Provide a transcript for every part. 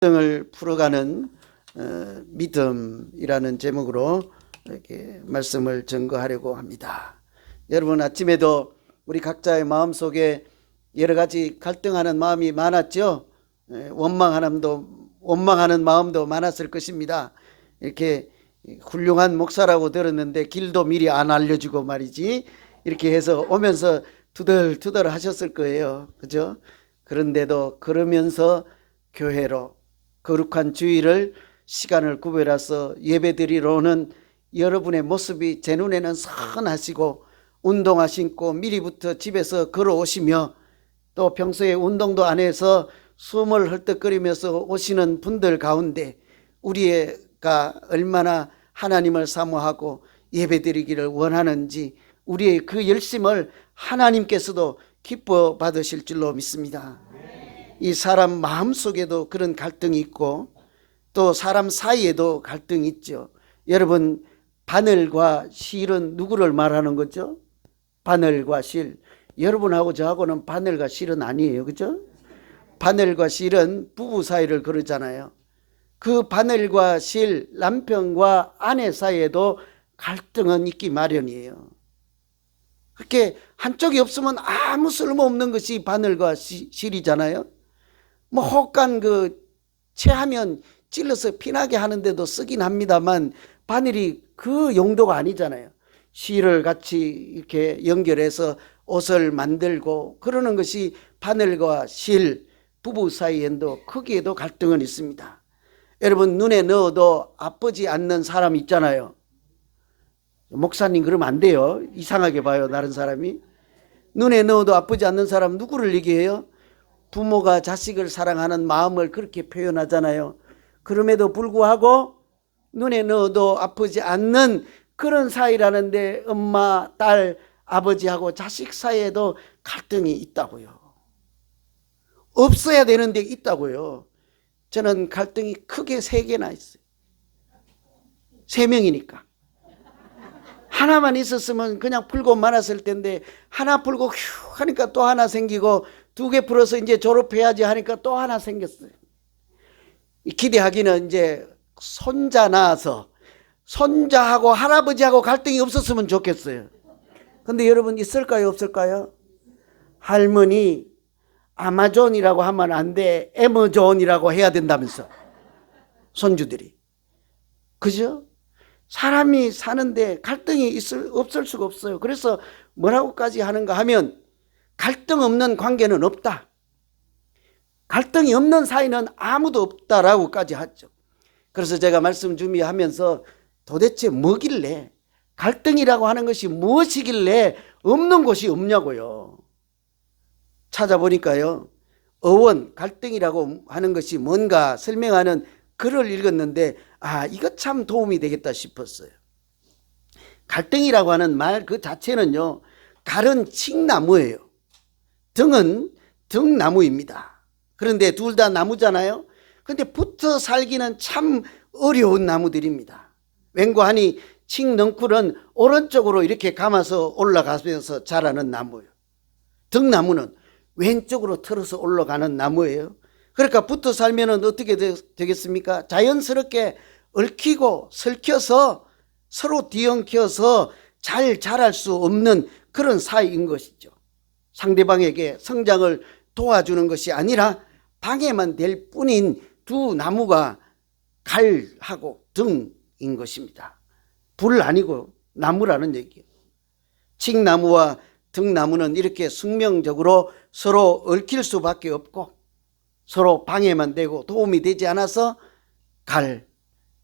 갈등을 풀어가는 믿음이라는 제목으로 이렇게 말씀을 전거하려고 합니다. 여러분, 아침에도 우리 각자의 마음속에 여러 가지 갈등하는 마음이 많았죠. 원망하는 마음도 많았을 것입니다. 이렇게 훌륭한 목사라고 들었는데 길도 미리 안 알려주고 말이지, 이렇게 해서 오면서 투덜투덜 하셨을 거예요. 그죠? 그런데도 그러면서 교회로 거룩한 주일을 시간을 구별해서 예배드리러 오는 여러분의 모습이 제 눈에는 선하시고, 운동화 신고 미리부터 집에서 걸어오시며, 또 평소에 운동도 안 해서 숨을 헐떡거리면서 오시는 분들 가운데 우리가 얼마나 하나님을 사모하고 예배드리기를 원하는지, 우리의 그 열심을 하나님께서도 기뻐 받으실 줄로 믿습니다. 이 사람 마음속에도 그런 갈등이 있고, 또 사람 사이에도 갈등이 있죠. 여러분, 바늘과 실은 누구를 말하는 거죠? 바늘과 실. 여러분하고 저하고는 바늘과 실은 아니에요. 그죠? 바늘과 실은 부부 사이를 그러잖아요. 그 바늘과 실, 남편과 아내 사이에도 갈등은 있기 마련이에요. 그렇게 한쪽이 없으면 아무 쓸모없는 것이 바늘과 실이잖아요. 뭐 혹간 체하면 찔러서 피나게 하는데도 쓰긴 합니다만, 바늘이 그 용도가 아니잖아요. 실을 같이 이렇게 연결해서 옷을 만들고 그러는 것이 바늘과 실, 부부 사이에도 크기에도 갈등은 있습니다. 여러분, 눈에 넣어도 아프지 않는 사람 있잖아요. 목사님 그러면 안 돼요. 이상하게 봐요, 다른 사람이. 눈에 넣어도 아프지 않는 사람 누구를 얘기해요? 부모가 자식을 사랑하는 마음을 그렇게 표현하잖아요. 그럼에도 불구하고 눈에 넣어도 아프지 않는 그런 사이라는데, 엄마, 딸, 아버지하고 자식 사이에도 갈등이 있다고요. 없어야 되는데 있다고요. 저는 갈등이 크게 3개나 있어요. 3명이니까. 하나만 있었으면 그냥 풀고 말았을 텐데, 하나 풀고 휴 하니까 또 하나 생기고, 2개 풀어서 이제 졸업해야지 하니까 또 하나 생겼어요. 기대하기는 이제 손자 낳아서 손자하고 할아버지하고 갈등이 없었으면 좋겠어요. 근데 여러분, 있을까요, 없을까요? 할머니 아마존이라고 하면 안 돼, 애머존이라고 해야 된다면서, 손주들이. 그죠? 사람이 사는데 갈등이 없을 수가 없어요. 그래서 뭐라고까지 하는가 하면, 갈등 없는 관계는 없다, 갈등이 없는 사이는 아무도 없다라고까지 하죠. 그래서 제가 말씀 준비하면서 도대체 뭐길래, 갈등이라고 하는 것이 무엇이길래 없는 곳이 없냐고요. 찾아보니까요, 어원, 갈등이라고 하는 것이 뭔가 설명하는 글을 읽었는데, 이거 참 도움이 되겠다 싶었어요. 갈등이라고 하는 말 그 자체는요, 갈은 칡나무예요. 등은 등나무입니다. 그런데 둘 다 나무잖아요. 근데 붙어 살기는 참 어려운 나무들입니다. 왠고하니 칡넝쿨은 오른쪽으로 이렇게 감아서 올라가면서 자라는 나무예요. 등나무는 왼쪽으로 틀어서 올라가는 나무예요. 그러니까 붙어 살면 어떻게 되겠습니까? 자연스럽게 얽히고 설켜서 서로 뒤엉켜서 잘 자랄 수 없는 그런 사이인 것이죠. 상대방에게 성장을 도와주는 것이 아니라 방해만 될 뿐인 두 나무가 갈하고 등인 것입니다. 불 아니고 나무라는 얘기예요. 칡나무와 등나무는 이렇게 숙명적으로 서로 얽힐 수밖에 없고, 서로 방해만 되고 도움이 되지 않아서 갈,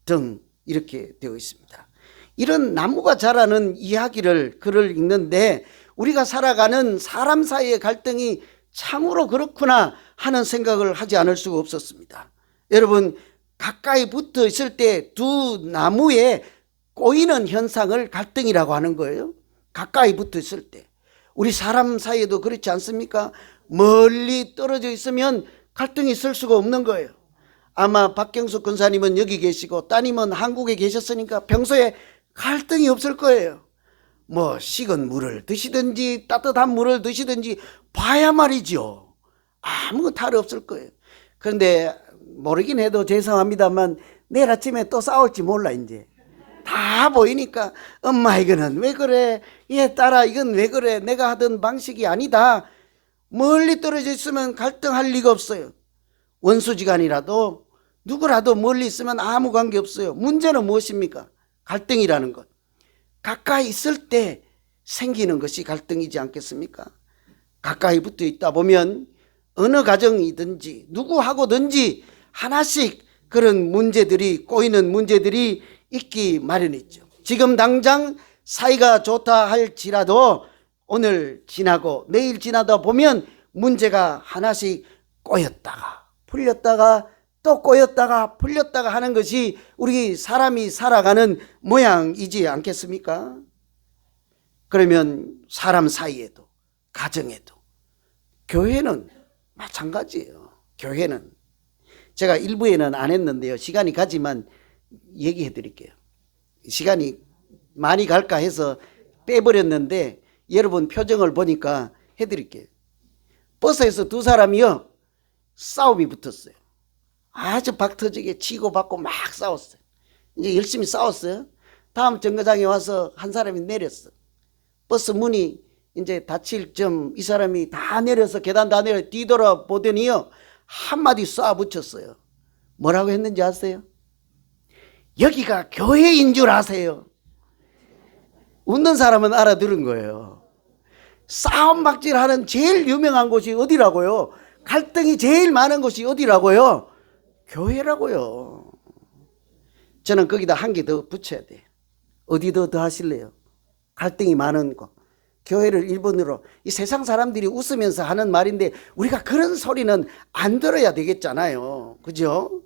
등 이렇게 되어 있습니다. 이런 나무가 자라는 이야기를, 글을 읽는데, 우리가 살아가는 사람 사이의 갈등이 참으로 그렇구나 하는 생각을 하지 않을 수가 없었습니다. 여러분, 가까이 붙어 있을 때 두 나무에 꼬이는 현상을 갈등이라고 하는 거예요. 가까이 붙어 있을 때. 우리 사람 사이에도 그렇지 않습니까? 멀리 떨어져 있으면 갈등이 있을 수가 없는 거예요. 아마 박경숙 권사님은 여기 계시고 따님은 한국에 계셨으니까 평소에 갈등이 없을 거예요. 뭐 식은 물을 드시든지 따뜻한 물을 드시든지 봐야 말이죠. 아무 탈이 없을 거예요. 그런데 모르긴 해도 죄송합니다만 내일 아침에 또 싸울지 몰라. 이제 다 보이니까 엄마 이거는 왜 그래, 얘 딸아 이건 왜 그래, 내가 하던 방식이 아니다. 멀리 떨어져 있으면 갈등할 리가 없어요. 원수지간이라도 누구라도 멀리 있으면 아무 관계 없어요. 문제는 무엇입니까? 갈등이라는 것. 가까이 있을 때 생기는 것이 갈등이지 않겠습니까? 가까이 붙어 있다 보면 어느 가정이든지 누구하고든지 하나씩 그런 문제들이, 꼬이는 문제들이 있기 마련이죠. 지금 당장 사이가 좋다 할지라도 오늘 지나고 내일 지나다 보면 문제가 하나씩 꼬였다가 풀렸다가 또 꼬였다가 풀렸다가 하는 것이 우리 사람이 살아가는 모양이지 않겠습니까? 그러면 사람 사이에도, 가정에도, 교회는 마찬가지예요. 교회는 제가 일부에는 안 했는데요, 시간이 가지만 얘기해 드릴게요. 시간이 많이 갈까 해서 빼버렸는데 여러분 표정을 보니까 해드릴게요. 버스에서 두 사람이요 싸움이 붙었어요. 아주 박터지게 치고 받고 막 싸웠어요. 이제 열심히 싸웠어요. 다음 정거장에 와서 한 사람이 내렸어. 버스 문이 이제 닫힐 점, 이 사람이 다 내려서 계단 다 내려 뒤돌아보더니요 한마디 쏴 붙였어요. 뭐라고 했는지 아세요? 여기가 교회인 줄 아세요? 웃는 사람은 알아들은 거예요. 싸움박질하는 제일 유명한 곳이 어디라고요? 갈등이 제일 많은 곳이 어디라고요? 교회라고요. 저는 거기다 한 개 더 붙여야 돼요. 어디 더 하실래요? 갈등이 많은 곳. 교회를 일본으로. 이 세상 사람들이 웃으면서 하는 말인데 우리가 그런 소리는 안 들어야 되겠잖아요. 그죠?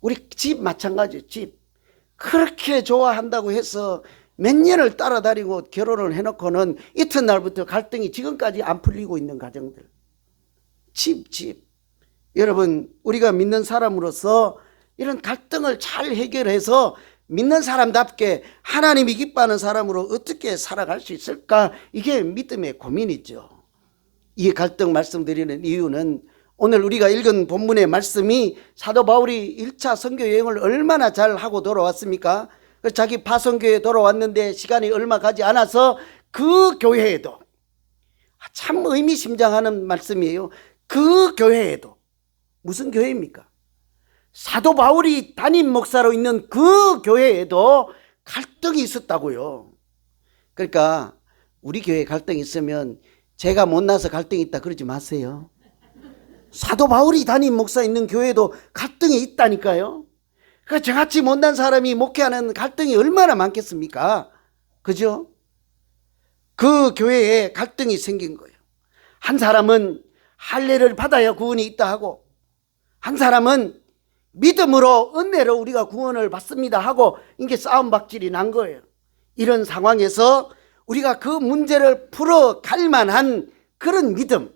우리 집 마찬가지예요. 집. 그렇게 좋아한다고 해서 몇 년을 따라다니고 결혼을 해놓고는 이튿날부터 갈등이 지금까지 안 풀리고 있는 가정들. 집. 여러분, 우리가 믿는 사람으로서 이런 갈등을 잘 해결해서 믿는 사람답게 하나님이 기뻐하는 사람으로 어떻게 살아갈 수 있을까? 이게 믿음의 고민이죠. 이 갈등 말씀드리는 이유는 오늘 우리가 읽은 본문의 말씀이 사도 바울이 1차 선교 여행을 얼마나 잘 하고 돌아왔습니까? 자기 파송교회에 돌아왔는데 시간이 얼마 가지 않아서 그 교회에도, 참 의미심장하는 말씀이에요. 그 교회에도, 무슨 교회입니까? 사도 바울이 담임 목사로 있는 그 교회에도 갈등이 있었다고요. 그러니까 우리 교회에 갈등이 있으면 제가 못나서 갈등이 있다 그러지 마세요. 사도 바울이 담임 목사 있는 교회에도 갈등이 있다니까요. 그러니까 저같이 못난 사람이 목회하는 갈등이 얼마나 많겠습니까? 그죠? 그 교회에 갈등이 생긴 거예요. 한 사람은 할례를 받아야 구원이 있다 하고, 한 사람은 믿음으로 은혜로 우리가 구원을 받습니다 하고, 이게 싸움박질이 난 거예요. 이런 상황에서 우리가 그 문제를 풀어갈 만한 그런 믿음,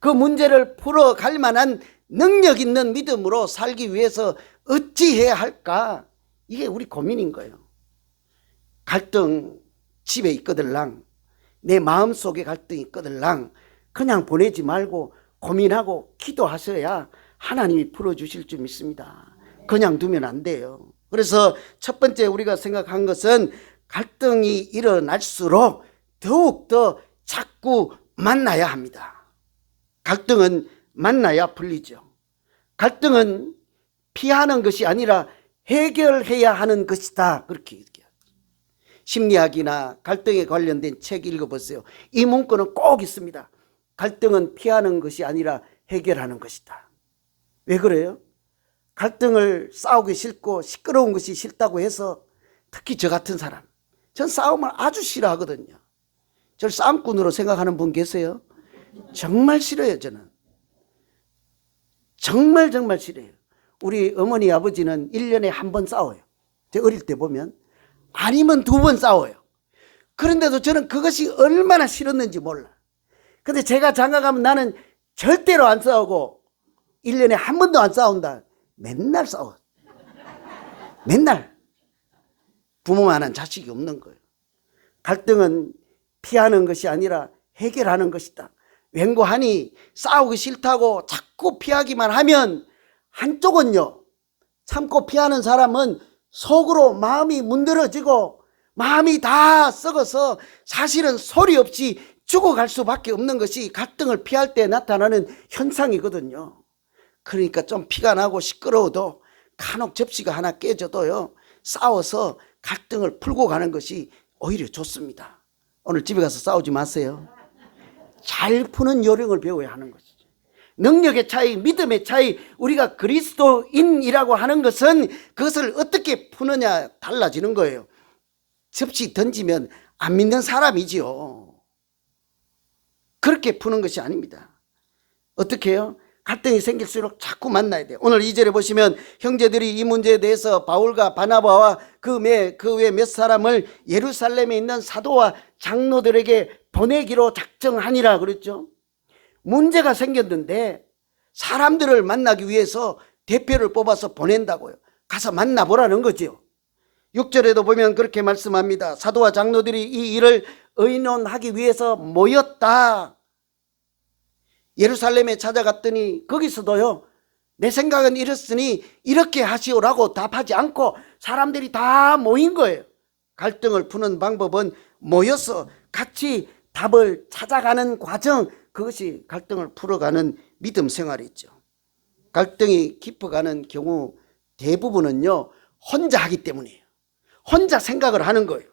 그 문제를 풀어갈 만한 능력 있는 믿음으로 살기 위해서 어찌해야 할까? 이게 우리 고민인 거예요. 갈등 집에 있거들랑, 내 마음속에 갈등이 있거들랑 그냥 보내지 말고 고민하고 기도하셔야 하나님이 풀어주실 줄 믿습니다. 그냥 두면 안 돼요. 그래서 첫 번째 우리가 생각한 것은 갈등이 일어날수록 더욱더 자꾸 만나야 합니다. 갈등은 만나야 풀리죠. 갈등은 피하는 것이 아니라 해결해야 하는 것이다. 그렇게 얘기해요. 심리학이나 갈등에 관련된 책 읽어보세요. 이 문구는 꼭 있습니다. 갈등은 피하는 것이 아니라 해결하는 것이다. 왜 그래요? 갈등을 싸우기 싫고 시끄러운 것이 싫다고 해서, 특히 저 같은 사람, 전 싸움을 아주 싫어하거든요. 저를 싸움꾼으로 생각하는 분 계세요? 정말 싫어요. 저는 정말 싫어요. 우리 어머니 아버지는 1년에 한 번 싸워요. 제가 어릴 때 보면 아니면 2번 싸워요. 그런데도 저는 그것이 얼마나 싫었는지 몰라. 근데 제가 장가가면 나는 절대로 안 싸우고 1년에 한 번도 안 싸운다. 맨날 싸워. 맨날. 부모만한 자식이 없는 거예요. 갈등은 피하는 것이 아니라 해결하는 것이다. 웬고하니 싸우기 싫다고 자꾸 피하기만 하면 한쪽은요, 참고 피하는 사람은 속으로 마음이 문드러지고 마음이 다 썩어서 사실은 소리 없이 죽어갈 수밖에 없는 것이 갈등을 피할 때 나타나는 현상이거든요. 그러니까 좀 피가 나고 시끄러워도 간혹 접시가 하나 깨져도요, 싸워서 갈등을 풀고 가는 것이 오히려 좋습니다. 오늘 집에 가서 싸우지 마세요. 잘 푸는 요령을 배워야 하는 것이죠. 능력의 차이, 믿음의 차이, 우리가 그리스도인이라고 하는 것은 그것을 어떻게 푸느냐 달라지는 거예요. 접시 던지면 안 믿는 사람이지요. 그렇게 푸는 것이 아닙니다. 어떻게 해요? 갈등이 생길수록 자꾸 만나야 돼요. 오늘 2절에 보시면 형제들이 이 문제에 대해서 바울과 바나바와 그 외 몇 사람을 예루살렘에 있는 사도와 장로들에게 보내기로 작정하니라 그랬죠. 문제가 생겼는데 사람들을 만나기 위해서 대표를 뽑아서 보낸다고요. 가서 만나보라는 거죠. 6절에도 보면 그렇게 말씀합니다. 사도와 장로들이 이 일을 의논하기 위해서 모였다. 예루살렘에 찾아갔더니 거기서도요, 내 생각은 이렇으니 이렇게 하시오라고 답하지 않고 사람들이 다 모인 거예요. 갈등을 푸는 방법은 모여서 같이 답을 찾아가는 과정, 그것이 갈등을 풀어가는 믿음 생활이죠. 갈등이 깊어가는 경우 대부분은요, 혼자 하기 때문이에요. 혼자 생각을 하는 거예요.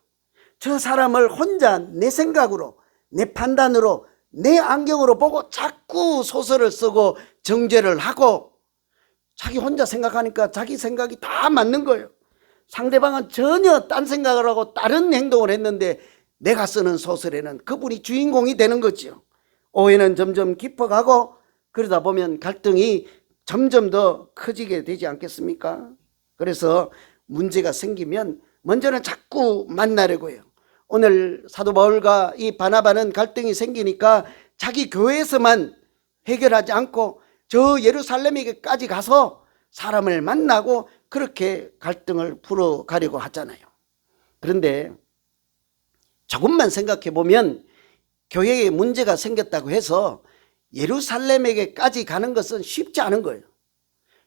저 사람을 혼자 내 생각으로, 내 판단으로, 내 안경으로 보고 자꾸 소설을 쓰고 정죄를 하고 자기 혼자 생각하니까 자기 생각이 다 맞는 거예요. 상대방은 전혀 딴 생각을 하고 다른 행동을 했는데 내가 쓰는 소설에는 그분이 주인공이 되는 거죠. 오해는 점점 깊어가고 그러다 보면 갈등이 점점 더 커지게 되지 않겠습니까? 그래서 문제가 생기면 먼저는 자꾸 만나려고 해요. 오늘 사도 바울과 이 바나바는 갈등이 생기니까 자기 교회에서만 해결하지 않고 저 예루살렘에까지 가서 사람을 만나고 그렇게 갈등을 풀어가려고 하잖아요. 그런데 조금만 생각해 보면 교회에 문제가 생겼다고 해서 예루살렘에게까지 가는 것은 쉽지 않은 거예요.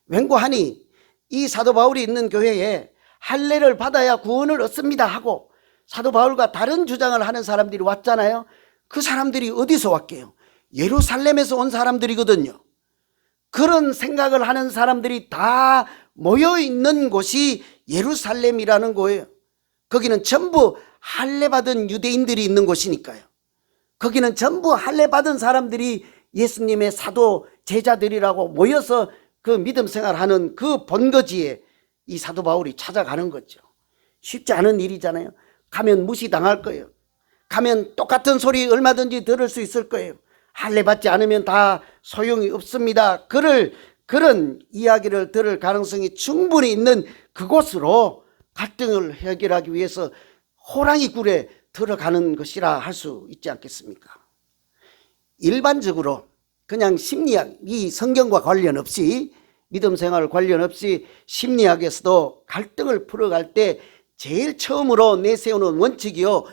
웬고하니 이 사도 바울이 있는 교회에 할례를 받아야 구원을 얻습니다 하고 사도 바울과 다른 주장을 하는 사람들이 왔잖아요. 그 사람들이 어디서 왔게요? 예루살렘에서 온 사람들이거든요. 그런 생각을 하는 사람들이 다 모여있는 곳이 예루살렘이라는 거예요. 거기는 전부 할례 받은 유대인들이 있는 곳이니까요. 거기는 전부 할례 받은 사람들이 예수님의 사도 제자들이라고 모여서 그 믿음 생활하는 그 본거지에 이 사도 바울이 찾아가는 거죠. 쉽지 않은 일이잖아요. 가면 무시당할 거예요. 가면 똑같은 소리 얼마든지 들을 수 있을 거예요. 할례 받지 않으면 다 소용이 없습니다. 그런 이야기를 들을 가능성이 충분히 있는 그곳으로 갈등을 해결하기 위해서 호랑이 굴에 들어가는 것이라 할 수 있지 않겠습니까? 일반적으로 그냥 심리학, 이 성경과 관련 없이 믿음 생활 관련 없이 심리학에서도 갈등을 풀어갈 때 제일 처음으로 내세우는 원칙이요,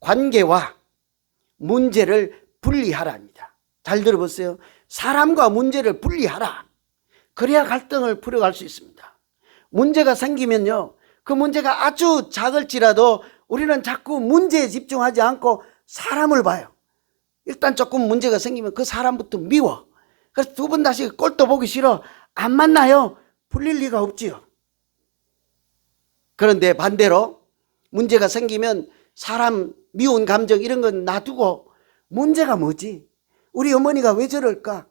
관계와 문제를 분리하라입니다. 잘 들어보세요. 사람과 문제를 분리하라. 그래야 갈등을 풀어갈 수 있습니다. 문제가 생기면요, 그 문제가 아주 작을지라도 우리는 자꾸 문제에 집중하지 않고 사람을 봐요. 일단 조금 문제가 생기면 그 사람부터 미워. 그래서 두 번 다시 꼴도 보기 싫어. 안 만나요. 풀릴 리가 없지요. 그런데 반대로 문제가 생기면 사람 미운 감정 이런 건 놔두고 문제가 뭐지? 우리 어머니가 왜 저럴까?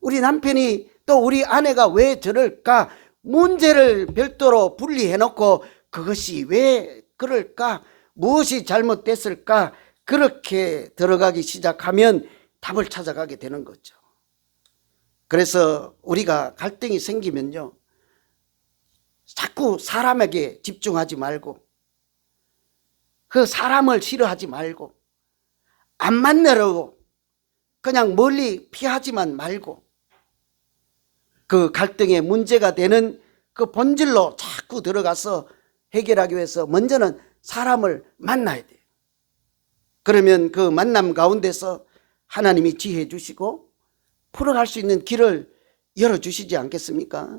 우리 남편이 또 우리 아내가 왜 저럴까? 문제를 별도로 분리해놓고 그것이 왜 그럴까? 무엇이 잘못됐을까? 그렇게 들어가기 시작하면 답을 찾아가게 되는 거죠. 그래서 우리가 갈등이 생기면요, 자꾸 사람에게 집중하지 말고 그 사람을 싫어하지 말고 안 만나려고 그냥 멀리 피하지만 말고 그 갈등의 문제가 되는 그 본질로 자꾸 들어가서 해결하기 위해서 먼저는 사람을 만나야 돼요. 그러면 그 만남 가운데서 하나님이 지혜 주시고 풀어갈 수 있는 길을 열어주시지 않겠습니까?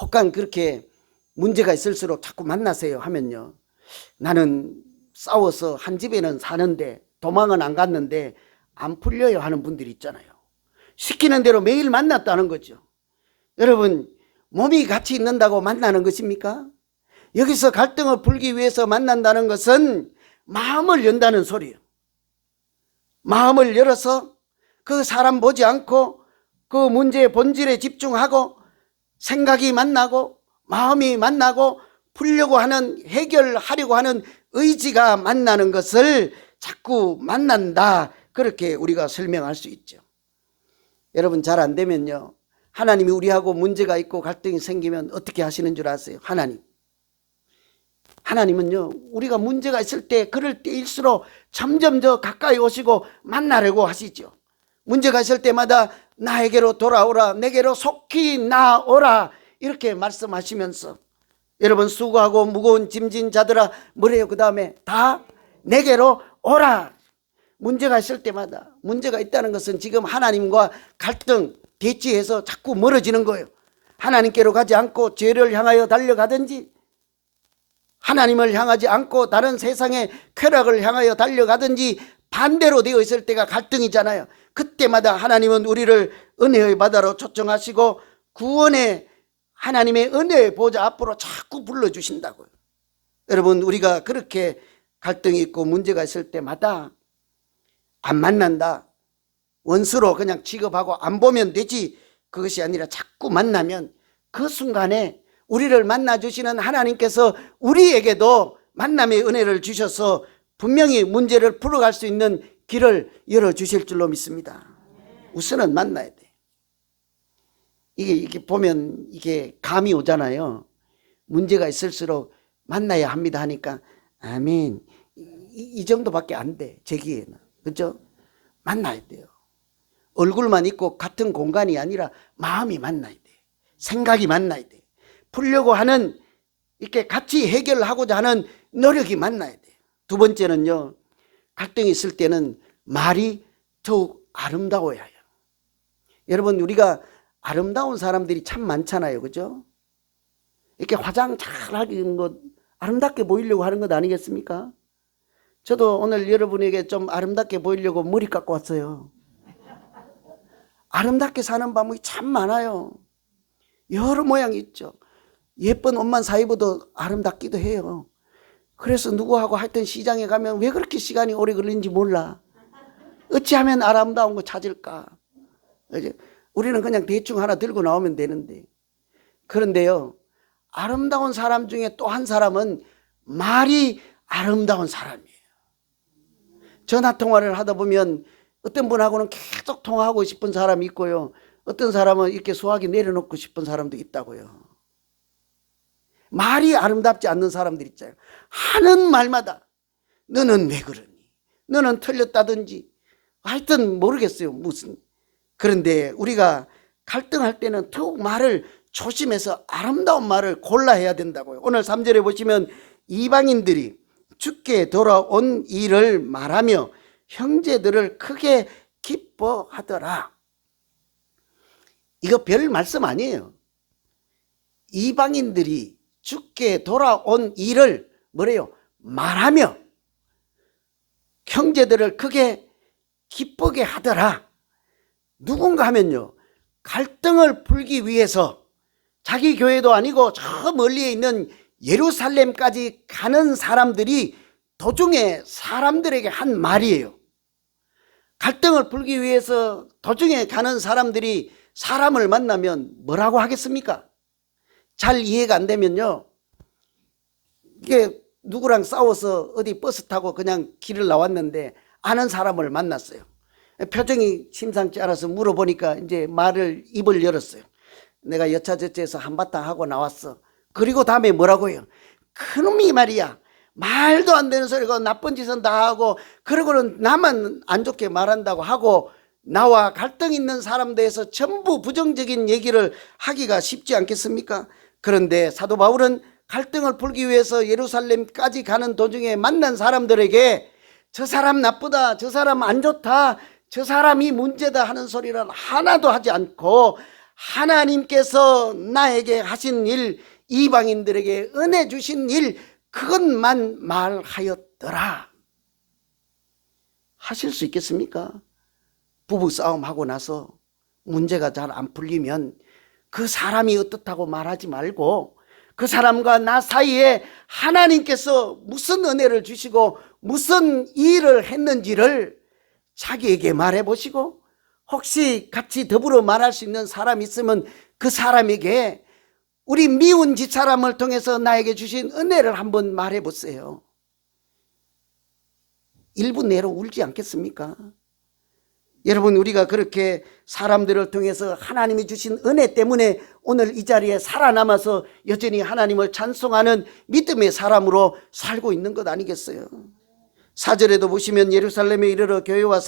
혹간 그렇게 문제가 있을수록 자꾸 만나세요 하면요, 나는 싸워서 한 집에는 사는데 도망은 안 갔는데 안 풀려요 하는 분들이 있잖아요. 시키는 대로 매일 만났다는 거죠. 여러분, 몸이 같이 있는다고 만나는 것입니까? 여기서 갈등을 풀기 위해서 만난다는 것은 마음을 연다는 소리예요. 마음을 열어서 그 사람 보지 않고 그 문제의 본질에 집중하고 생각이 만나고 마음이 만나고 풀려고 하는, 해결하려고 하는 의지가 만나는 것을 자꾸 만난다, 그렇게 우리가 설명할 수 있죠. 여러분, 잘 안 되면요, 하나님이 우리하고 문제가 있고 갈등이 생기면 어떻게 하시는 줄 아세요? 하나님은요, 우리가 문제가 있을 때, 그럴 때일수록 점점 더 가까이 오시고 만나려고 하시죠. 문제가 있을 때마다 나에게로 돌아오라, 내게로 속히 나오라, 이렇게 말씀하시면서, 여러분, 수고하고 무거운 짐진 자들아 뭐래요? 그 다음에 다 내게로 오라. 문제가 있을 때마다, 문제가 있다는 것은 지금 하나님과 갈등, 대치해서 자꾸 멀어지는 거예요. 하나님께로 가지 않고 죄를 향하여 달려가든지, 하나님을 향하지 않고 다른 세상의 쾌락을 향하여 달려가든지, 반대로 되어 있을 때가 갈등이잖아요. 그때마다 하나님은 우리를 은혜의 바다로 초청하시고 구원의 하나님의 은혜의 보좌 앞으로 자꾸 불러주신다고요. 여러분, 우리가 그렇게 갈등이 있고 문제가 있을 때마다 안 만난다, 원수로 그냥 취급하고 안 보면 되지, 그것이 아니라 자꾸 만나면 그 순간에 우리를 만나주시는 하나님께서 우리에게도 만남의 은혜를 주셔서 분명히 문제를 풀어갈 수 있는 길을 열어주실 줄로 믿습니다. 우선은 만나야 돼. 이게 보면 이게 감이 오잖아요. 문제가 있을수록 만나야 합니다 하니까 아멘, 이 정도밖에 안 돼, 제기에는. 그렇죠? 만나야 돼요. 얼굴만 있고 같은 공간이 아니라 마음이 만나야 돼. 생각이 만나야 돼. 풀려고 하는, 이렇게 같이 해결하고자 하는 노력이 만나야 돼. 두 번째는요, 갈등이 있을 때는 말이 더욱 아름다워야 해요. 여러분, 우리가 아름다운 사람들이 참 많잖아요. 그죠? 이렇게 화장 잘 하는 것, 아름답게 보이려고 하는 것 아니겠습니까? 저도 오늘 여러분에게 좀 아름답게 보이려고 머리 깎고 왔어요. 아름답게 사는 방법이 참 많아요. 여러 모양이 있죠. 예쁜 옷만 사 입어도 아름답기도 해요. 그래서 누구하고 하여튼 시장에 가면 왜 그렇게 시간이 오래 걸리는지 몰라. 어찌하면 아름다운 거 찾을까? 우리는 그냥 대충 하나 들고 나오면 되는데. 그런데요, 아름다운 사람 중에 또 한 사람은 말이 아름다운 사람이에요. 전화 통화를 하다 보면 어떤 분하고는 계속 통화하고 싶은 사람이 있고요, 어떤 사람은 이렇게 소화기 내려놓고 싶은 사람도 있다고요. 말이 아름답지 않는 사람들 있잖아요. 하는 말마다 너는 왜 그러니, 너는 틀렸다든지, 하여튼 모르겠어요 무슨. 그런데 우리가 갈등할 때는 더욱 말을 조심해서 아름다운 말을 골라야 된다고요. 오늘 3절에 보시면 이방인들이 주께 돌아온 일을 말하며 형제들을 크게 기뻐하더라. 이거 별 말씀 아니에요. 이방인들이 주께 돌아온 일을 뭐래요? 말하며 형제들을 크게 기쁘게 하더라. 누군가 하면요, 갈등을 풀기 위해서 자기 교회도 아니고 저 멀리에 있는 예루살렘까지 가는 사람들이 도중에 사람들에게 한 말이에요. 갈등을 풀기 위해서 도중에 가는 사람들이 사람을 만나면 뭐라고 하겠습니까? 잘 이해가 안 되면요, 이게 누구랑 싸워서 어디 버스 타고 그냥 길을 나왔는데 아는 사람을 만났어요. 표정이 심상치 않아서 물어보니까 이제 입을 열었어요. 내가 여차저차해서 한바탕 하고 나왔어. 그리고 다음에 뭐라고 해요? 그놈이 말이야, 말도 안 되는 소리고 나쁜 짓은 다 하고 그러고는 나만 안 좋게 말한다고 하고, 나와 갈등 있는 사람 대해서 전부 부정적인 얘기를 하기가 쉽지 않겠습니까? 그런데 사도 바울은 갈등을 풀기 위해서 예루살렘까지 가는 도중에 만난 사람들에게 저 사람 나쁘다, 저 사람 안 좋다, 저 사람이 문제다 하는 소리는 하나도 하지 않고 하나님께서 나에게 하신 일, 이방인들에게 은혜 주신 일, 그것만 말하였더라. 하실 수 있겠습니까? 부부싸움 하고 나서 문제가 잘 안 풀리면 그 사람이 어떻다고 말하지 말고 그 사람과 나 사이에 하나님께서 무슨 은혜를 주시고 무슨 일을 했는지를 자기에게 말해 보시고, 혹시 같이 더불어 말할 수 있는 사람이 있으면 그 사람에게 우리 미운 집사람을 통해서 나에게 주신 은혜를 한번 말해 보세요. 1분 내로 울지 않겠습니까? 여러분, 우리가 그렇게 사람들을 통해서 하나님이 주신 은혜 때문에 오늘 이 자리에 살아남아서 여전히 하나님을 찬송하는 믿음의 사람으로 살고 있는 것 아니겠어요? 4절에도 보시면 예루살렘에 이르러 교회와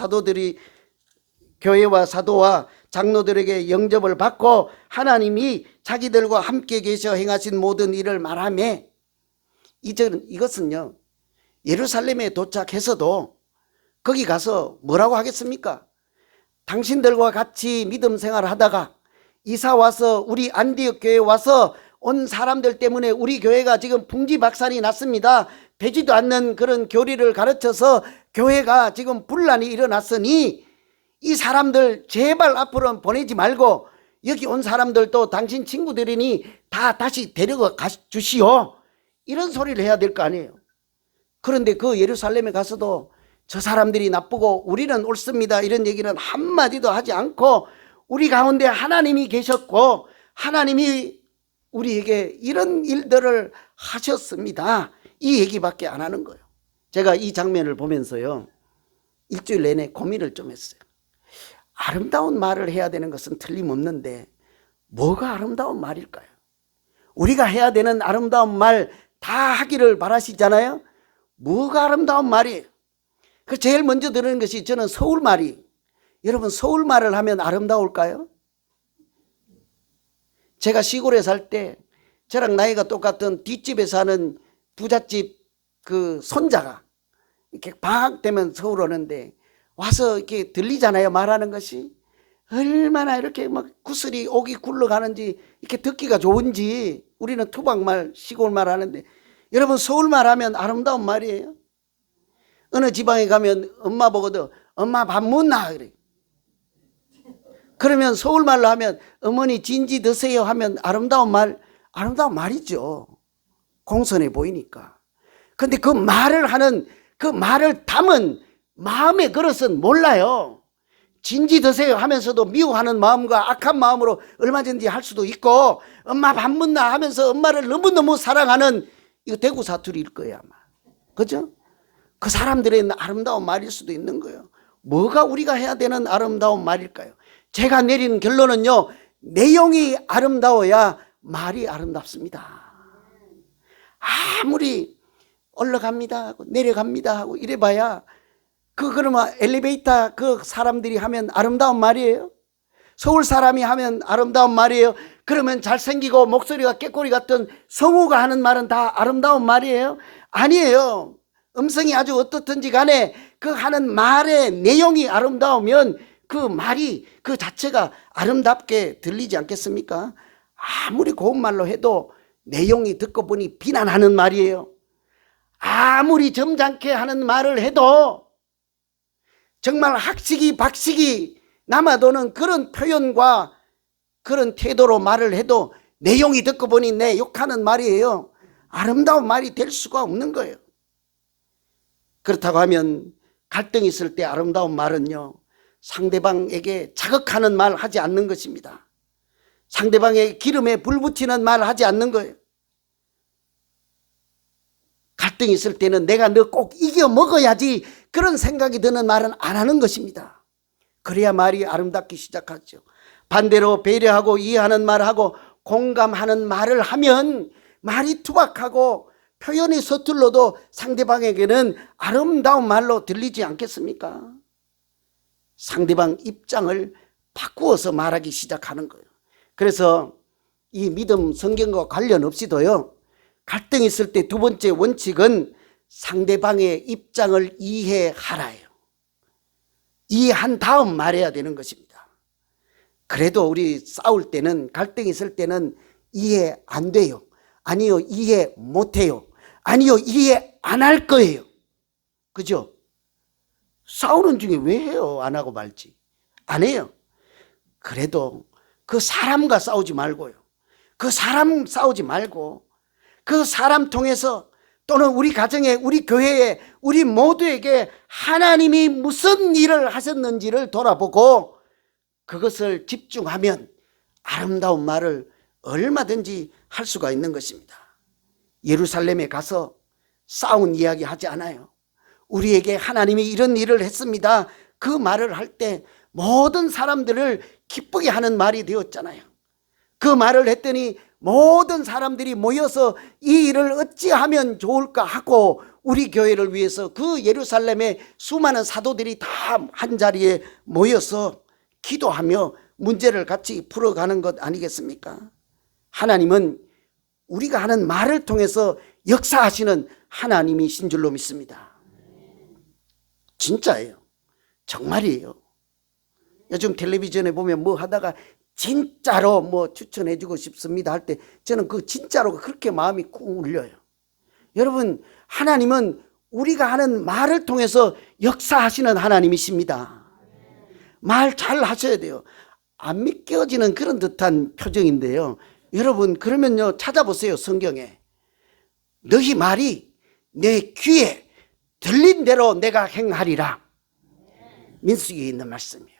사도와 장로들에게 영접을 받고 하나님이 자기들과 함께 계셔 행하신 모든 일을 말하며, 이것은요, 예루살렘에 도착해서도 거기 가서 뭐라고 하겠습니까? 당신들과 같이 믿음 생활을 하다가 이사 와서 우리 안디옥 교회에 와서 온 사람들 때문에 우리 교회가 지금 풍지박산이 났습니다. 되지도 않는 그런 교리를 가르쳐서 교회가 지금 분란이 일어났으니 이 사람들 제발 앞으로는 보내지 말고 여기 온 사람들도 당신 친구들이니 다 다시 데려가 주시오. 이런 소리를 해야 될 거 아니에요. 그런데 그 예루살렘에 가서도 저 사람들이 나쁘고 우리는 옳습니다 이런 얘기는 한마디도 하지 않고 우리 가운데 하나님이 계셨고 하나님이 우리에게 이런 일들을 하셨습니다, 이 얘기밖에 안 하는 거예요. 제가 이 장면을 보면서요, 일주일 내내 고민을 좀 했어요. 아름다운 말을 해야 되는 것은 틀림없는데 뭐가 아름다운 말일까요? 우리가 해야 되는 아름다운 말 다 하기를 바라시잖아요. 뭐가 아름다운 말이에요? 그 제일 먼저 들은 것이 저는 서울말이. 여러분, 서울말을 하면 아름다울까요? 제가 시골에 살 때 저랑 나이가 똑같은 뒷집에 사는 부잣집 그 손자가 이렇게 방학 되면 서울 오는데 와서 이렇게 들리잖아요, 말하는 것이. 얼마나 이렇게 막 구슬이 옥이 굴러가는지 이렇게 듣기가 좋은지. 우리는 토박말, 시골말 하는데, 여러분, 서울말 하면 아름다운 말이에요. 어느 지방에 가면 엄마 보고도 엄마 밥 묻나 그래. 그러면 서울말로 하면 어머니 진지 드세요 하면 아름다운 말이죠. 공손해 보이니까. 근데 그 말을 하는, 그 말을 담은 마음의 그릇은 몰라요. 진지 드세요 하면서도 미워하는 마음과 악한 마음으로 얼마든지 할 수도 있고, 엄마 밥 묻나 하면서 엄마를 너무너무 사랑하는, 이거 대구 사투리일 거예요 아마. 그죠? 그 사람들의 아름다운 말일 수도 있는 거예요. 뭐가 우리가 해야 되는 아름다운 말일까요? 제가 내린 결론은요, 내용이 아름다워야 말이 아름답습니다. 아무리 올라갑니다 하고 내려갑니다 하고 이래봐야 그러면 엘리베이터 그 사람들이 하면 아름다운 말이에요? 서울 사람이 하면 아름다운 말이에요? 그러면 잘생기고 목소리가 깨꼬리 같은 성우가 하는 말은 다 아름다운 말이에요? 아니에요. 음성이 아주 어떻든지 간에 그 하는 말의 내용이 아름다우면 그 말이 그 자체가 아름답게 들리지 않겠습니까? 아무리 고운 말로 해도 내용이 듣고 보니 비난하는 말이에요. 아무리 점잖게 하는 말을 해도 정말 학식이 박식이 남아도는 그런 표현과 그런 태도로 말을 해도 내용이 듣고 보니 내 욕하는 말이에요. 아름다운 말이 될 수가 없는 거예요. 그렇다고 하면 갈등이 있을 때 아름다운 말은요, 상대방에게 자극하는 말 하지 않는 것입니다. 상대방의 기름에 불 붙이는 말 하지 않는 거예요. 갈등이 있을 때는 내가 너 꼭 이겨 먹어야지 그런 생각이 드는 말은 안 하는 것입니다. 그래야 말이 아름답기 시작하죠. 반대로 배려하고 이해하는 말하고 공감하는 말을 하면 말이 투박하고 표현이 서툴러도 상대방에게는 아름다운 말로 들리지 않겠습니까? 상대방 입장을 바꾸어서 말하기 시작하는 거예요. 그래서 이 믿음 성경과 관련 없이도요, 갈등이 있을 때 두 번째 원칙은 상대방의 입장을 이해하라예요. 이해한 다음 말해야 되는 것입니다. 그래도 우리 싸울 때는, 갈등이 있을 때는 이해 안 돼요. 아니요, 이해 못 해요. 아니요, 이해 안 할 거예요. 그죠? 싸우는 중에 왜 해요? 안 하고 말지. 안 해요. 그래도 그 사람과 싸우지 말고요. 그 사람 싸우지 말고 그 사람 통해서, 또는 우리 가정에, 우리 교회에, 우리 모두에게 하나님이 무슨 일을 하셨는지를 돌아보고 그것을 집중하면 아름다운 말을 얼마든지 할 수가 있는 것입니다. 예루살렘에 가서 싸운 이야기 하지 않아요. 우리에게 하나님이 이런 일을 했습니다, 그 말을 할 때 모든 사람들을 기쁘게 하는 말이 되었잖아요. 그 말을 했더니 모든 사람들이 모여서 이 일을 어찌하면 좋을까 하고 우리 교회를 위해서 그 예루살렘의 수많은 사도들이 다 한자리에 모여서 기도하며 문제를 같이 풀어가는 것 아니겠습니까? 하나님은 우리가 하는 말을 통해서 역사하시는 하나님이신 줄로 믿습니다. 진짜예요. 정말이에요. 요즘 텔레비전에 보면 뭐 하다가 진짜로 뭐 추천해주고 싶습니다 할 때 저는 그 진짜로가 그렇게 마음이 쿵 울려요. 여러분, 하나님은 우리가 하는 말을 통해서 역사하시는 하나님이십니다. 말 잘 하셔야 돼요. 안 믿겨지는 그런 듯한 표정인데요. 여러분, 그러면요, 찾아보세요. 성경에 너희 말이 내 귀에 들린 대로 내가 행하리라. 민수기에 있는 말씀이에요.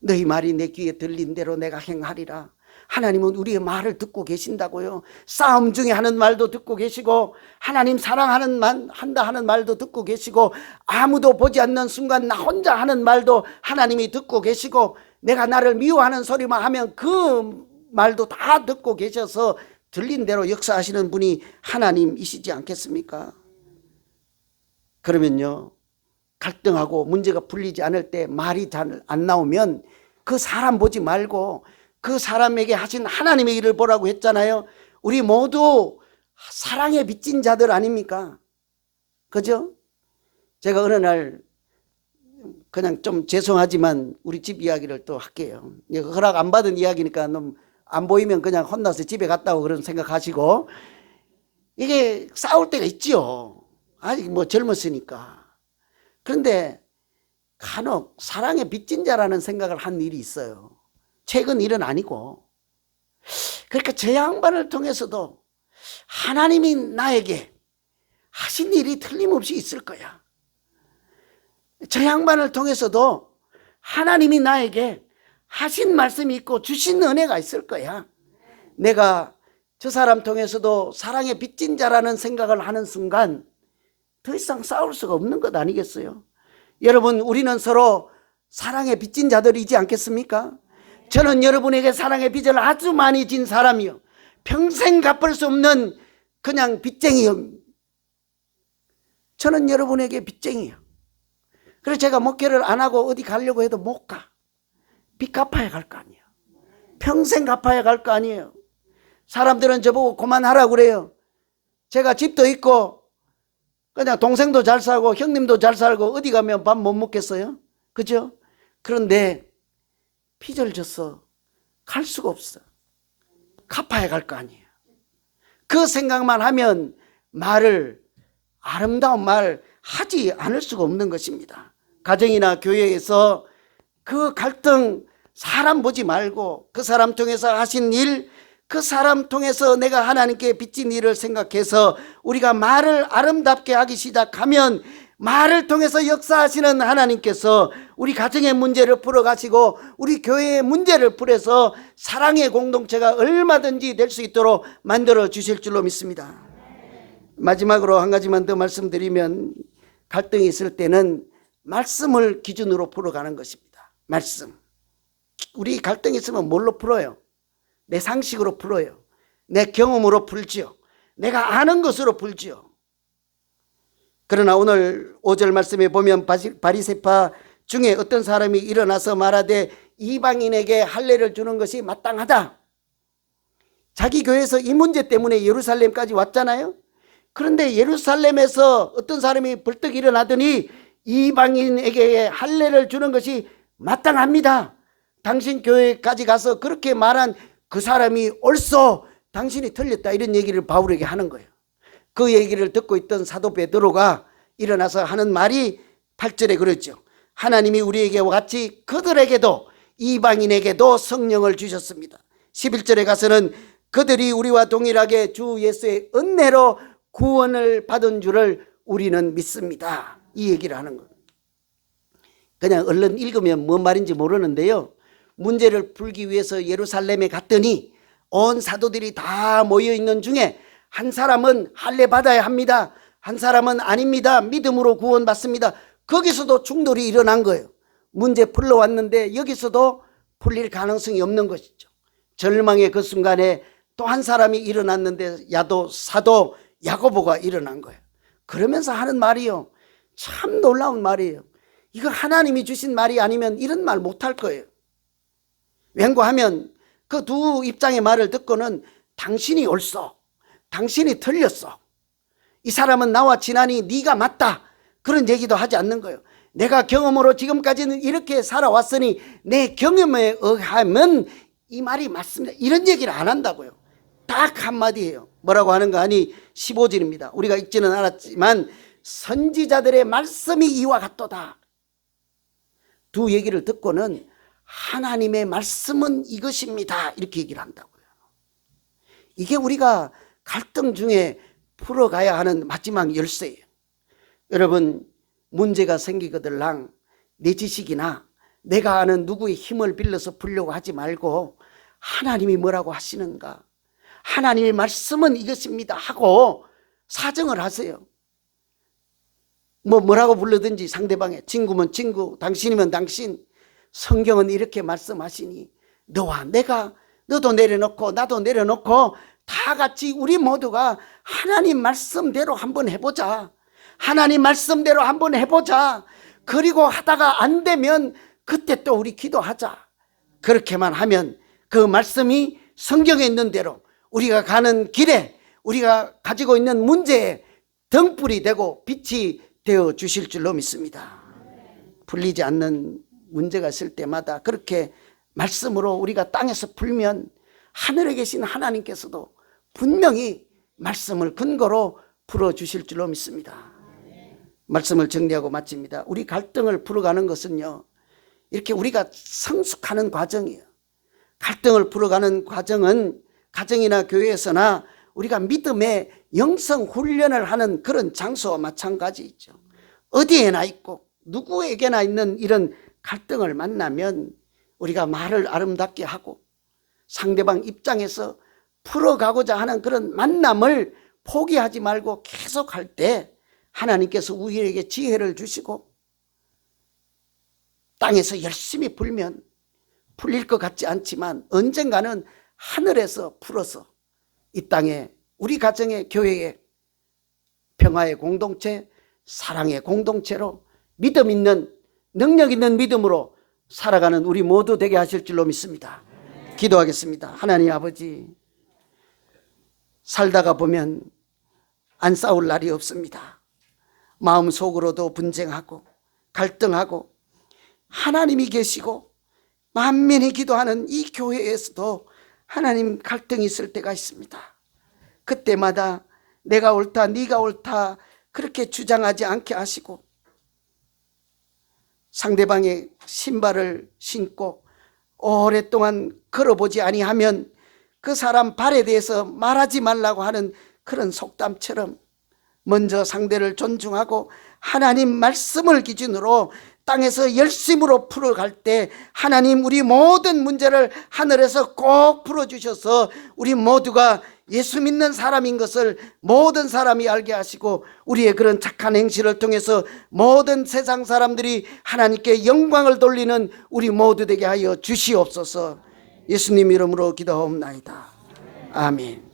너희 말이 내 귀에 들린 대로 내가 행하리라. 하나님은 우리의 말을 듣고 계신다고요. 싸움 중에 하는 말도 듣고 계시고, 하나님 사랑하는 한다 하는 말도 듣고 계시고, 아무도 보지 않는 순간 나 혼자 하는 말도 하나님이 듣고 계시고, 내가 나를 미워하는 소리만 하면 그 말도 다 듣고 계셔서 들린 대로 역사하시는 분이 하나님이시지 않겠습니까? 그러면요, 갈등하고 문제가 풀리지 않을 때 말이 잘 안 나오면 그 사람 보지 말고 그 사람에게 하신 하나님의 일을 보라고 했잖아요. 우리 모두 사랑에 빚진 자들 아닙니까? 그죠? 제가 어느 날 그냥 좀 죄송하지만 우리 집 이야기를 또 할게요. 허락 안 받은 이야기니까 안 보이면 그냥 혼나서 집에 갔다고 그런 생각하시고, 이게 싸울 때가 있지요. 아직 뭐 젊었으니까. 그런데 간혹 사랑에 빚진 자라는 생각을 한 일이 있어요. 최근 일은 아니고. 그러니까 저 양반을 통해서도 하나님이 나에게 하신 일이 틀림없이 있을 거야. 저 양반을 통해서도 하나님이 나에게 하신 말씀이 있고 주신 은혜가 있을 거야. 내가 저 사람 통해서도 사랑에 빚진 자라는 생각을 하는 순간 더 이상 싸울 수가 없는 것 아니겠어요? 여러분, 우리는 서로 사랑에 빚진 자들이지 않겠습니까? 저는 여러분에게 사랑의 빚을 아주 많이 진 사람이요, 평생 갚을 수 없는 그냥 빚쟁이요. 저는 여러분에게 빚쟁이요. 그래서 제가 목회를 안 하고 어디 가려고 해도 못 가. 빚 갚아야 갈 거 아니에요. 평생 갚아야 갈 거 아니에요. 사람들은 저보고 그만하라고 그래요. 제가 집도 있고 그냥 동생도 잘 살고 형님도 잘 살고 어디 가면 밥 못 먹겠어요? 그죠? 그런데 빚을 져서 갈 수가 없어. 갚아야 갈 거 아니에요. 그 생각만 하면 말을, 아름다운 말 하지 않을 수가 없는 것입니다. 가정이나 교회에서 그 갈등, 사람 보지 말고 그 사람 통해서 하신 일, 그 사람 통해서 내가 하나님께 빚진 일을 생각해서 우리가 말을 아름답게 하기 시작하면 말을 통해서 역사하시는 하나님께서 우리 가정의 문제를 풀어가시고 우리 교회의 문제를 풀어서 사랑의 공동체가 얼마든지 될 수 있도록 만들어 주실 줄로 믿습니다. 마지막으로 한 가지만 더 말씀드리면, 갈등이 있을 때는 말씀을 기준으로 풀어가는 것입니다. 말씀. 우리 갈등이 있으면 뭘로 풀어요? 내 상식으로 풀어요. 내 경험으로 풀지요. 내가 아는 것으로 풀지요. 그러나 오늘 5절 말씀에 보면 바리새파 중에 어떤 사람이 일어나서 말하되 이방인에게 할례를 주는 것이 마땅하다. 자기 교회에서 이 문제 때문에 예루살렘까지 왔잖아요. 그런데 예루살렘에서 어떤 사람이 벌떡 일어나더니 이방인에게 할례를 주는 것이 마땅합니다. 당신 교회까지 가서 그렇게 말한 그 사람이 옳소, 당신이 틀렸다, 이런 얘기를 바울에게 하는 거예요. 그 얘기를 듣고 있던 사도 베드로가 일어나서 하는 말이 8절에 그랬죠. 하나님이 우리에게 같이 그들에게도, 이방인에게도 성령을 주셨습니다. 11절에 가서는 그들이 우리와 동일하게 주 예수의 은혜로 구원을 받은 줄을 우리는 믿습니다. 이 얘기를 하는 거예요. 그냥 얼른 읽으면 뭔 말인지 모르는데요, 문제를 풀기 위해서 예루살렘에 갔더니 온 사도들이 다 모여있는 중에 한 사람은 할례 받아야 합니다, 한 사람은 아닙니다, 믿음으로 구원받습니다. 거기서도 충돌이 일어난 거예요. 문제 풀러왔는데 여기서도 풀릴 가능성이 없는 것이죠. 절망의 그 순간에 또 한 사람이 일어났는데 사도 야고보가 일어난 거예요. 그러면서 하는 말이요, 참 놀라운 말이에요. 이거 하나님이 주신 말이 아니면 이런 말 못할 거예요. 왠고하면 그 두 입장의 말을 듣고는 당신이 옳소, 당신이 틀렸어, 이 사람은 나와 지나니 네가 맞다, 그런 얘기도 하지 않는 거예요. 내가 경험으로 지금까지는 이렇게 살아왔으니 내 경험에 의하면 이 말이 맞습니다, 이런 얘기를 안 한다고요. 딱 한마디예요. 뭐라고 하는가 하니 15절입니다. 우리가 읽지는 않았지만 선지자들의 말씀이 이와 같도다. 두 얘기를 듣고는 하나님의 말씀은 이것입니다, 이렇게 얘기를 한다고요. 이게 우리가 갈등 중에 풀어가야 하는 마지막 열쇠예요. 여러분, 문제가 생기거들랑 내 지식이나 내가 아는 누구의 힘을 빌려서 풀려고 하지 말고 하나님이 뭐라고 하시는가, 하나님의 말씀은 이것입니다 하고 사정을 하세요. 뭐라고 불러든지 상대방의, 친구면 친구, 당신이면 당신, 성경은 이렇게 말씀하시니 너와 내가, 너도 내려놓고 나도 내려놓고 다 같이 우리 모두가 하나님 말씀대로 한번 해보자, 하나님 말씀대로 한번 해보자. 그리고 하다가 안 되면 그때 또 우리 기도하자. 그렇게만 하면 그 말씀이 성경에 있는 대로 우리가 가는 길에, 우리가 가지고 있는 문제에 등불이 되고 빛이 되어 주실 줄로 믿습니다. 풀리지 않는 문제가 있을 때마다 그렇게 말씀으로 우리가 땅에서 풀면 하늘에 계신 하나님께서도 분명히 말씀을 근거로 풀어주실 줄로 믿습니다. 말씀을 정리하고 마칩니다. 우리 갈등을 풀어가는 것은요, 이렇게 우리가 성숙하는 과정이에요. 갈등을 풀어가는 과정은 가정이나 교회에서나 우리가 믿음의 영성 훈련을 하는 그런 장소와 마찬가지죠. 어디에나 있고 누구에게나 있는 이런 갈등을 만나면 우리가 말을 아름답게 하고 상대방 입장에서 풀어가고자 하는 그런 만남을 포기하지 말고 계속할 때 하나님께서 우리에게 지혜를 주시고 땅에서 열심히 풀면 풀릴 것 같지 않지만 언젠가는 하늘에서 풀어서 이 땅에 우리 가정의, 교회의 평화의 공동체, 사랑의 공동체로 믿음 있는, 능력 있는 믿음으로 살아가는 우리 모두 되게 하실 줄로 믿습니다. 기도하겠습니다. 하나님 아버지, 살다가 보면 안 싸울 날이 없습니다. 마음속으로도 분쟁하고 갈등하고, 하나님이 계시고 만민이 기도하는 이 교회에서도 하나님 갈등이 있을 때가 있습니다. 그때마다 내가 옳다, 네가 옳다 그렇게 주장하지 않게 하시고 상대방의 신발을 신고 오랫동안 걸어보지 아니하면 그 사람 발에 대해서 말하지 말라고 하는 그런 속담처럼 먼저 상대를 존중하고 하나님 말씀을 기준으로 땅에서 열심으로 풀어갈 때 하나님 우리 모든 문제를 하늘에서 꼭 풀어주셔서 우리 모두가 예수 믿는 사람인 것을 모든 사람이 알게 하시고 우리의 그런 착한 행실을 통해서 모든 세상 사람들이 하나님께 영광을 돌리는 우리 모두 되게 하여 주시옵소서. 예수님 이름으로 기도하옵나이다. 아멘.